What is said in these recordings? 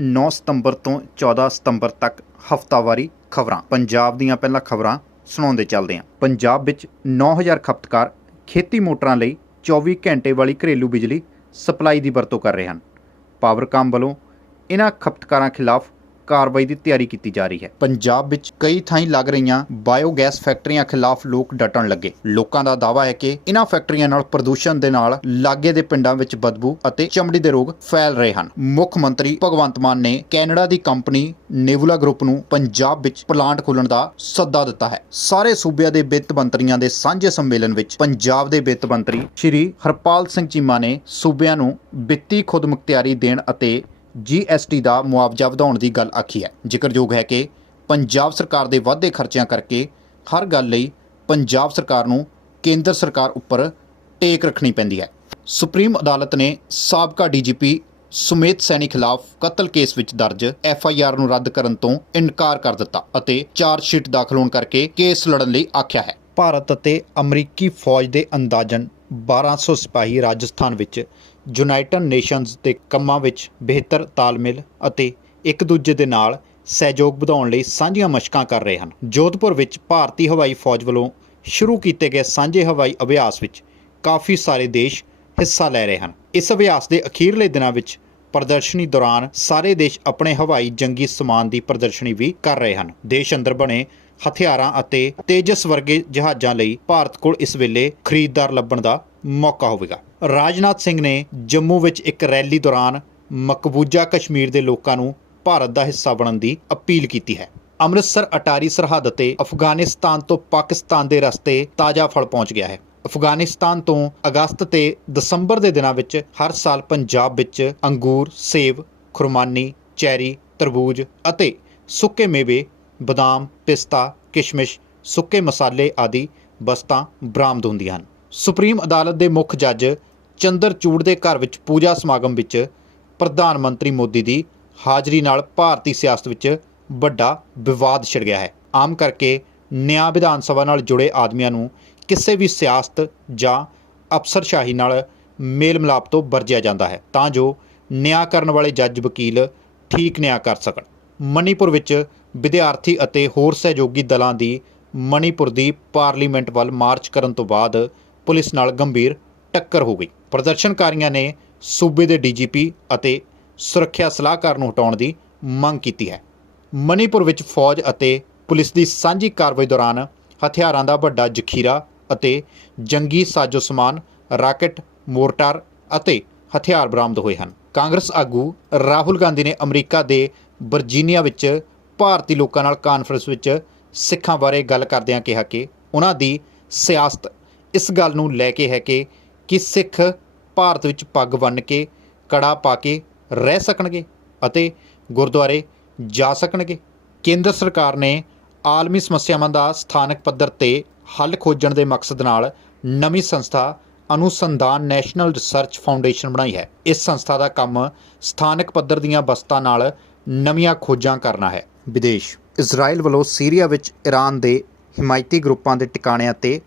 9 ਸਤੰਬਰ ਤੋਂ 14 ਸਤੰਬਰ ਤੱਕ ਹਫ਼ਤਾਵਾਰੀ ਖਬਰਾਂ। ਪੰਜਾਬ ਦੀਆਂ ਪਹਿਲਾਂ ਖਬਰਾਂ ਸੁਣਾਉਂਦੇ ਚੱਲਦੇ ਹਾਂ। ਪੰਜਾਬ ਵਿੱਚ 9000 ਖਪਤਕਾਰ ਖੇਤੀ ਮੋਟਰਾਂ ਲਈ 24 ਘੰਟੇ ਵਾਲੀ ਘਰੇਲੂ ਬਿਜਲੀ ਸਪਲਾਈ ਦੀ ਵਰਤੋਂ ਕਰ ਰਹੇ ਹਨ। ਪਾਵਰਕਾਮ ਵੱਲੋਂ ਇਹਨਾਂ ਖਪਤਕਾਰਾਂ ਖਿਲਾਫ ਕਾਰਵਾਈ ਦੀ ਤਿਆਰੀ ਕੀਤੀ ਜਾ ਰਹੀ ਹੈ। ਪੰਜਾਬ ਵਿੱਚ ਕਈ ਥਾਈਂ ਲੱਗ ਰਹੀਆਂ ਬਾਇਓਗੈਸ ਫੈਕਟਰੀਆਂ ਖਿਲਾਫ ਲੋਕ ਡਟਣ ਲੱਗੇ। ਲੋਕਾਂ ਦਾ ਦਾਅਵਾ ਹੈ ਕਿ ਇਹਨਾਂ ਫੈਕਟਰੀਆਂ ਨਾਲ ਪ੍ਰਦੂਸ਼ਣ ਦੇ ਨਾਲ ਲਾਗੇ ਦੇ ਪਿੰਡਾਂ ਵਿੱਚ ਬਦਬੂ ਅਤੇ ਚਮੜੀ ਦੇ ਰੋਗ ਫੈਲ ਰਹੇ ਹਨ। ਮੁੱਖ ਮੰਤਰੀ ਭਗਵੰਤ ਮਾਨ ਨੇ ਕੈਨੇਡਾ ਦੀ ਕੰਪਨੀ ਨੇਵੂਲਾ ਗਰੁੱਪ ਨੂੰ ਪੰਜਾਬ ਵਿੱਚ ਪਲਾਂਟ ਖੋਲਣ ਦਾ ਸੱਦਾ ਦਿੱਤਾ ਹੈ। ਸਾਰੇ ਸੂਬਿਆਂ ਦੇ ਵਿੱਤ ਮੰਤਰੀਆਂ ਦੇ ਸਾਂਝੇ ਸੰਮੇਲਨ ਵਿੱਚ ਪੰਜਾਬ ਦੇ ਵਿੱਤ ਮੰਤਰੀ ਸ਼੍ਰੀ ਹਰਪਾਲ ਸਿੰਘ ਚੀਮਾ ਨੇ ਸੂਬਿਆਂ ਨੂੰ ਵਿੱਤੀ ਖੁਦਮੁਖਤਿਆਰੀ ਦੇਣ ਅਤੇ ਜੀਐਸਟੀ ਦਾ ਮੁਆਵਜ਼ਾ ਵਧਾਉਣ ਦੀ ਗੱਲ ਆਖੀ ਹੈ। ਜ਼ਿਕਰਯੋਗ ਹੈ ਕਿ ਪੰਜਾਬ ਸਰਕਾਰ ਦੇ ਵਾਧੇ ਖਰਚਿਆਂ ਕਰਕੇ ਹਰ ਗੱਲ ਲਈ ਪੰਜਾਬ ਸਰਕਾਰ ਨੂੰ ਕੇਂਦਰ ਸਰਕਾਰ ਉੱਪਰ ਟੇਕ ਰੱਖਣੀ ਪੈਂਦੀ ਹੈ। ਸੁਪਰੀਮ ਅਦਾਲਤ ਨੇ ਸਾਬਕਾ ਡੀਜੀਪੀ ਸੁਮੇਤ ਸੈਣੀ ਖਿਲਾਫ ਕਤਲ ਕੇਸ ਵਿੱਚ ਦਰਜ ਐਫ ਆਈ ਆਰ ਨੂੰ ਰੱਦ ਕਰਨ ਤੋਂ ਇਨਕਾਰ ਕਰ ਦਿੱਤਾ ਅਤੇ ਚਾਰਜ ਸ਼ੀਟ ਦਾਖਲ ਹੋਣ ਕਰਕੇ ਕੇਸ ਲੜਨ ਲਈ ਆਖਿਆ ਹੈ। ਭਾਰਤ ਅਤੇ ਅਮਰੀਕੀ ਫੌਜ ਦੇ ਅੰਦਾਜ਼ਨ 1200 ਸਿਪਾਹੀ ਰਾਜਸਥਾਨ ਵਿੱਚ ਯੂਨਾਈਟਿਡ ਨੇਸ਼ਨਜ਼ ਦੇ ਕੰਮਾਂ ਵਿੱਚ ਬਿਹਤਰ ਤਾਲਮੇਲ ਅਤੇ ਇੱਕ ਦੂਜੇ ਦੇ ਨਾਲ ਸਹਿਯੋਗ ਵਧਾਉਣ ਲਈ ਸਾਂਝੀਆਂ ਮਸ਼ਕਾਂ ਕਰ ਰਹੇ ਹਨ। ਜੋਧਪੁਰ ਵਿੱਚ ਭਾਰਤੀ ਹਵਾਈ ਫੌਜ ਵੱਲੋਂ ਸ਼ੁਰੂ ਕੀਤੇ ਗਏ ਸਾਂਝੇ ਹਵਾਈ ਅਭਿਆਸ ਵਿੱਚ ਕਾਫੀ ਸਾਰੇ ਦੇਸ਼ ਹਿੱਸਾ ਲੈ ਰਹੇ ਹਨ। ਇਸ ਅਭਿਆਸ ਦੇ ਅਖੀਰਲੇ ਦਿਨਾਂ ਵਿੱਚ ਪ੍ਰਦਰਸ਼ਨੀ ਦੌਰਾਨ ਸਾਰੇ ਦੇਸ਼ ਆਪਣੇ ਹਵਾਈ ਜੰਗੀ ਸਮਾਨ ਦੀ ਪ੍ਰਦਰਸ਼ਨੀ ਵੀ ਕਰ ਰਹੇ ਹਨ। ਦੇਸ਼ ਅੰਦਰ ਬਣੇ ਹਥਿਆਰਾਂ ਅਤੇ ਤੇਜਸ ਵਰਗੇ ਜਹਾਜ਼ਾਂ ਲਈ ਭਾਰਤ ਕੋਲ ਇਸ ਵੇਲੇ ਖਰੀਦਦਾਰ ਲੱਭਣ ਦਾ ਮੌਕਾ ਹੋਵੇਗਾ। ਰਾਜਨਾਥ ਸਿੰਘ ਨੇ ਜੰਮੂ ਵਿੱਚ ਇੱਕ ਰੈਲੀ ਦੌਰਾਨ ਮਕਬੂਜਾ ਕਸ਼ਮੀਰ ਦੇ ਲੋਕਾਂ ਨੂੰ ਭਾਰਤ ਦਾ ਹਿੱਸਾ ਬਣਨ ਦੀ ਅਪੀਲ ਕੀਤੀ ਹੈ। ਅੰਮ੍ਰਿਤਸਰ ਅਟਾਰੀ ਸਰਹੱਦ ਤੇ ਅਫਗਾਨਿਸਤਾਨ ਤੋਂ ਪਾਕਿਸਤਾਨ ਦੇ ਰਸਤੇ ਤਾਜ਼ਾ ਫਲ ਪਹੁੰਚ ਗਿਆ ਹੈ। ਅਫਗਾਨਿਸਤਾਨ ਤੋਂ ਅਗਸਤ ਤੇ ਦਸੰਬਰ ਦੇ ਦਿਨਾਂ ਵਿੱਚ ਹਰ ਸਾਲ ਪੰਜਾਬ ਵਿੱਚ ਅੰਗੂਰ, ਸੇਬ, ਖੁਰਮਾਨੀ, ਚੈਰੀ, ਤਰਬੂਜ ਅਤੇ ਸੁੱਕੇ ਮੇਵੇ, ਬਦਾਮ, ਪਿਸਤਾ, ਕਿਸ਼ਮਿਸ਼, ਸੁੱਕੇ ਮਸਾਲੇ ਆਦਿ ਵਸਤਾਂ ਬਰਾਮਦ ਹੁੰਦੀਆਂ ਹਨ। ਸੁਪਰੀਮ ਅਦਾਲਤ ਦੇ ਮੁੱਖ ਜੱਜ ਚੰਦਰਚੂੜ ਦੇ ਘਰ ਵਿੱਚ ਪੂਜਾ ਸਮਾਗਮ ਵਿੱਚ ਪ੍ਰਧਾਨ ਮੰਤਰੀ ਮੋਦੀ ਦੀ ਹਾਜ਼ਰੀ ਨਾਲ ਭਾਰਤੀ ਸਿਆਸਤ ਵਿੱਚ ਵੱਡਾ ਵਿਵਾਦ ਛਿੜ ਗਿਆ ਹੈ। ਆਮ ਕਰਕੇ ਨਿਆਂ ਵਿਧਾਨ ਸਭਾ ਨਾਲ ਜੁੜੇ ਆਦਮੀਆਂ ਨੂੰ ਕਿਸੇ ਵੀ ਸਿਆਸਤ ਜਾਂ ਅਫਸਰਸ਼ਾਹੀ ਨਾਲ ਮੇਲ ਮਿਲਾਪ ਤੋਂ ਵਰਜਿਆ ਜਾਂਦਾ ਹੈ, ਤਾਂ ਜੋ ਨਿਆਂ ਕਰਨ ਵਾਲੇ ਜੱਜ ਵਕੀਲ ਠੀਕ ਨਿਆਂ ਕਰ ਸਕਣ। ਮਣੀਪੁਰ ਵਿੱਚ ਵਿਦਿਆਰਥੀ ਅਤੇ ਹੋਰ ਸਹਿਯੋਗੀ ਦਲਾਂ ਦੀ ਮਣੀਪੁਰ ਦੀ ਪਾਰਲੀਮੈਂਟ ਵੱਲ ਮਾਰਚ ਕਰਨ ਤੋਂ ਬਾਅਦ ਪੁਲਿਸ ਨਾਲ ਗੰਭੀਰ ਟੱਕਰ ਹੋ ਗਈ। ਪ੍ਰਦਰਸ਼ਨਕਾਰੀਆਂ ਨੇ ਸੂਬੇ ਦੇ ਡੀਜੀਪੀ ਅਤੇ ਸੁਰੱਖਿਆ ਸਲਾਹਕਾਰ ਨੂੰ ਹਟਾਉਣ ਦੀ ਮੰਗ ਕੀਤੀ ਹੈ। ਮਨੀਪੁਰ ਵਿੱਚ ਫੌਜ ਅਤੇ ਪੁਲਿਸ ਦੀ ਸਾਂਝੀ ਕਾਰਵਾਈ ਦੌਰਾਨ ਹਥਿਆਰਾਂ ਦਾ ਵੱਡਾ ਜ਼ਖੀਰਾ ਅਤੇ ਜੰਗੀ ਸਾਜ਼ੋ ਸਮਾਨ, ਰਾਕਟ, ਮੋਰਟਾਰ ਅਤੇ ਹਥਿਆਰ ਬਰਾਮਦ ਹੋਏ ਹਨ। ਕਾਂਗਰਸ ਆਗੂ ਰਾਹੁਲ ਗਾਂਧੀ ਨੇ ਅਮਰੀਕਾ ਦੇ ਵਰਜੀਨੀਆ ਵਿੱਚ ਭਾਰਤੀ ਲੋਕਾਂ ਨਾਲ ਕਾਨਫਰੰਸ ਵਿੱਚ ਸਿੱਖਾਂ ਬਾਰੇ ਗੱਲ ਕਰਦਿਆਂ ਕਿਹਾ ਕਿ ਉਹਨਾਂ ਦੀ ਸਿਆਸਤ ਇਸ ਗੱਲ ਨੂੰ ਲੈ ਕੇ ਹੈ ਕਿ ਕਿ ਸਿੱਖ ਭਾਰਤ ਵਿੱਚ ਪੱਗ ਬੰਨ੍ਹ ਕੇ, ਕੜਾ ਪਾ ਕੇ ਰਹਿ ਸਕਣਗੇ ਅਤੇ ਗੁਰਦੁਆਰੇ ਜਾ ਸਕਣਗੇ। ਕੇਂਦਰ ਸਰਕਾਰ ਨੇ ਆਲਮੀ ਸਮੱਸਿਆਵਾਂ ਦਾ ਸਥਾਨਕ ਪੱਧਰ ਤੇ ਹੱਲ ਖੋਜਣ ਦੇ ਮਕਸਦ ਨਾਲ ਨਵੀਂ ਸੰਸਥਾ ਅਨੁਸੰਧਾਨ ਨੈਸ਼ਨਲ ਰਿਸਰਚ ਫਾਊਂਡੇਸ਼ਨ ਬਣਾਈ ਹੈ। ਇਸ ਸੰਸਥਾ ਦਾ ਕੰਮ ਸਥਾਨਕ ਪੱਧਰ ਦੀਆਂ ਵਸਤਾਂ ਨਾਲ ਨਵੀਆਂ ਖੋਜਾਂ ਕਰਨਾ ਹੈ। ਵਿਦੇਸ਼। ਇਜ਼ਰਾਈਲ ਵੱਲੋਂ ਸੀਰੀਆ ਵਿੱਚ ਈਰਾਨ ਦੇ ਹਿਮਾਇਤੀ ਗਰੁੱਪਾਂ ਦੇ ਟਿਕਾਣਿਆਂ ਤੇ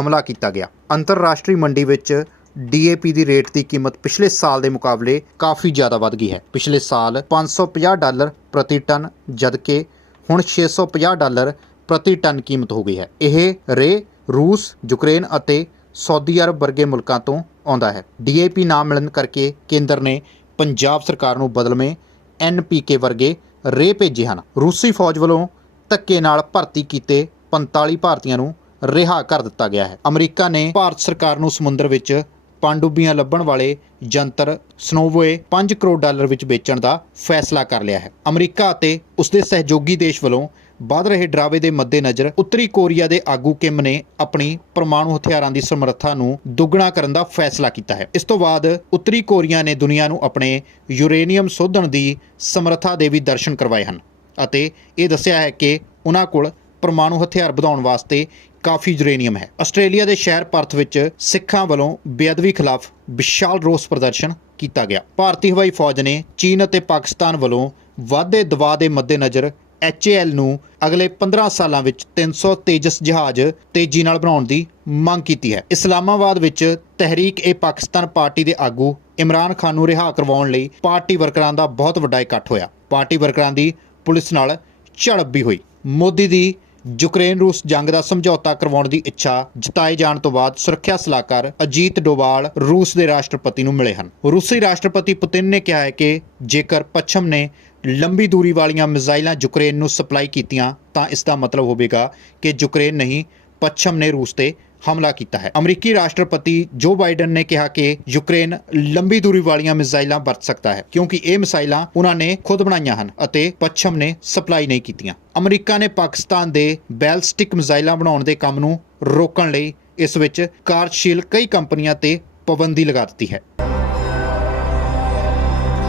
ਹਮਲਾ ਕੀਤਾ ਗਿਆ। ਅੰਤਰਰਾਸ਼ਟਰੀ ਮੰਡੀ ਵਿੱਚ ਡੀਏਪੀ ਦੀ ਰੇਟ ਦੀ ਕੀਮਤ ਪਿਛਲੇ ਸਾਲ ਦੇ ਮੁਕਾਬਲੇ ਕਾਫੀ ਜ਼ਿਆਦਾ ਵੱਧ ਗਈ ਹੈ। ਪਿਛਲੇ ਸਾਲ 550 ਡਾਲਰ ਪ੍ਰਤੀ ਟਨ, ਜਦਕਿ ਹੁਣ 650 ਡਾਲਰ ਪ੍ਰਤੀ ਟਨ ਕੀਮਤ ਹੋ ਗਈ ਹੈ। ਇਹ ਰੇ, ਰੂਸ, ਯੂਕਰੇਨ ਅਤੇ ਸਾਊਦੀ ਅਰਬ ਵਰਗੇ ਮੁਲਕਾਂ ਤੋਂ ਆਉਂਦਾ ਹੈ। ਡੀਏਪੀ ਨਾ ਮਿਲਣ ਕਰਕੇ ਕੇਂਦਰ ਨੇ ਪੰਜਾਬ ਸਰਕਾਰ ਨੂੰ ਬਦਲਵੇਂ ਐਨਪੀਕੇ ਵਰਗੇ ਰੇ ਭੇਜੇ ਹਨ। ਰੂਸੀ ਫੌਜ ਵੱਲੋਂ ਧੱਕੇ ਨਾਲ ਭਰਤੀ ਕੀਤੇ 45 ਭਾਰਤੀਆਂ ਨੂੰ ਰਿਹਾ ਕਰ ਦਿੱਤਾ ਗਿਆ ਹੈ। ਅਮਰੀਕਾ ਨੇ ਭਾਰਤ ਸਰਕਾਰ ਨੂੰ ਸਮੁੰਦਰ ਵਿੱਚ ਪਣਡੁੱਬੀਆਂ ਲੱਭਣ ਵਾਲੇ ਯੰਤਰ ਸਨੋਵੇ 5 ਕਰੋੜ ਡਾਲਰ ਵਿੱਚ ਵੇਚਣ ਦਾ ਫੈਸਲਾ ਕਰ ਲਿਆ ਹੈ। ਅਮਰੀਕਾ ਅਤੇ ਉਸ ਦੇ ਸਹਿਯੋਗੀ ਦੇਸ਼ ਵੱਲੋਂ ਵੱਧ ਰਹੇ ਡਰਾਵੇ ਦੇ ਮੱਦੇਨਜ਼ਰ ਉੱਤਰੀ ਕੋਰੀਆ ਦੇ ਆਗੂ ਕਿਮ ਨੇ ਆਪਣੀ ਪਰਮਾਣੂ ਹਥਿਆਰਾਂ ਦੀ ਸਮਰੱਥਾ ਨੂੰ ਦੁੱਗਣਾ ਕਰਨ ਦਾ ਫੈਸਲਾ ਕੀਤਾ ਹੈ। ਇਸ ਤੋਂ ਬਾਅਦ ਉੱਤਰੀ ਕੋਰੀਆ ਨੇ ਦੁਨੀਆ ਨੂੰ ਆਪਣੇ ਯੂਰੇਨੀਅਮ ਸੋਧਣ ਦੀ ਸਮਰੱਥਾ ਦੇ ਵੀ ਦਰਸ਼ਨ ਕਰਵਾਏ ਹਨ ਅਤੇ ਇਹ ਦੱਸਿਆ ਹੈ ਕਿ ਉਹਨਾਂ ਕੋਲ ਪਰਮਾਣੂ ਹਥਿਆਰ ਵਧਾਉਣ ਵਾਸਤੇ ਕਾਫੀ ਯੂਰੇਨੀਅਮ ਹੈ। ਆਸਟ੍ਰੇਲੀਆ ਦੇ ਸ਼ਹਿਰ ਪਰਥ ਵਿੱਚ ਸਿੱਖਾਂ ਵੱਲੋਂ ਬੇਅਦਬੀ ਖਿਲਾਫ ਵਿਸ਼ਾਲ ਰੋਸ ਪ੍ਰਦਰਸ਼ਨ ਕੀਤਾ ਗਿਆ। ਭਾਰਤੀ ਹਵਾਈ ਫੌਜ ਨੇ ਚੀਨ ਅਤੇ ਪਾਕਿਸਤਾਨ ਵੱਲੋਂ ਵਾਧੇ ਦਬਾਅ ਦੇ ਮੱਦੇਨਜ਼ਰ HAL ਨੂੰ ਅਗਲੇ 15 ਸਾਲਾਂ ਵਿੱਚ 300 ਤੇਜਸ ਜਹਾਜ਼ ਤੇਜ਼ੀ ਨਾਲ ਬਣਾਉਣ ਦੀ ਮੰਗ ਕੀਤੀ ਹੈ। ਇਸਲਾਮਾਬਾਦ ਵਿੱਚ ਤਹਿਰੀਕ ਏ ਪਾਕਿਸਤਾਨ ਪਾਰਟੀ ਦੇ ਆਗੂ ਇਮਰਾਨ ਖਾਨ ਨੂੰ ਰਿਹਾ ਕਰਵਾਉਣ ਲਈ ਪਾਰਟੀ ਵਰਕਰਾਂ ਦਾ ਬਹੁਤ ਵੱਡਾ ਇਕੱਠ ਹੋਇਆ। ਪਾਰਟੀ ਵਰਕਰਾਂ ਦੀ ਪੁਲਿਸ ਨਾਲ ਝੜਪ ਵੀ ਹੋਈ। ਮੋਦੀ ਦੀ ਯੂਕਰੇਨ ਰੂਸ ਜੰਗ ਦਾ ਸਮਝੌਤਾ ਕਰਵਾਉਣ ਦੀ ਇੱਛਾ ਜਤਾਏ ਜਾਣ ਤੋਂ ਬਾਅਦ ਸੁਰੱਖਿਆ ਸਲਾਹਕਾਰ ਅਜੀਤ ਡੋਵਾਲ ਰੂਸ ਦੇ ਰਾਸ਼ਟਰਪਤੀ ਨੂੰ ਮਿਲੇ ਹਨ। ਰੂਸੀ ਰਾਸ਼ਟਰਪਤੀ ਪੁਤਿਨ ਨੇ ਕਿਹਾ ਹੈ ਕਿ ਜੇਕਰ ਪੱਛਮ ਨੇ ਲੰਬੀ ਦੂਰੀ ਵਾਲੀਆਂ ਮਿਜ਼ਾਈਲਾਂ ਯੂਕਰੇਨ ਨੂੰ ਸਪਲਾਈ ਕੀਤੀਆਂ, ਤਾਂ ਇਸ ਦਾ ਮਤਲਬ ਹੋਵੇਗਾ ਕਿ ਯੂਕਰੇਨ ਨਹੀਂ, ਪੱਛਮ ਨੇ ਰੂਸ ਤੇ ਹਮਲਾ ਕੀਤਾ ਹੈ। ਅਮਰੀਕੀ ਰਾਸ਼ਟਰਪਤੀ ਜੋ ਬਾਈਡਨ ਨੇ ਕਿਹਾ ਕਿ ਯੂਕਰੇਨ ਲੰਬੀ ਦੂਰੀ ਵਾਲੀਆਂ ਮਿਜ਼ਾਈਲਾਂ ਵਰਤ ਸਕਦਾ ਹੈ ਕਿਉਂਕਿ ਇਹ ਮਿਸਾਈਲਾਂ ਉਹਨਾਂ ਨੇ ਖੁਦ ਬਣਾਈਆਂ ਹਨ ਅਤੇ ਪੱਛਮ ਨੇ ਸਪਲਾਈ ਨਹੀਂ ਕੀਤੀਆਂ। ਅਮਰੀਕਾ ਨੇ ਪਾਕਿਸਤਾਨ ਦੇ ਬੈਲਿਸਟਿਕ ਮਿਜ਼ਾਈਲਾਂ ਬਣਾਉਣ ਦੇ ਕੰਮ ਨੂੰ ਰੋਕਣ ਲਈ ਇਸ ਵਿੱਚ ਕਾਰਜਸ਼ੀਲ ਕਈ ਕੰਪਨੀਆਂ ਤੇ ਪਾਬੰਦੀ ਲਗਾ ਦਿੱਤੀ ਹੈ।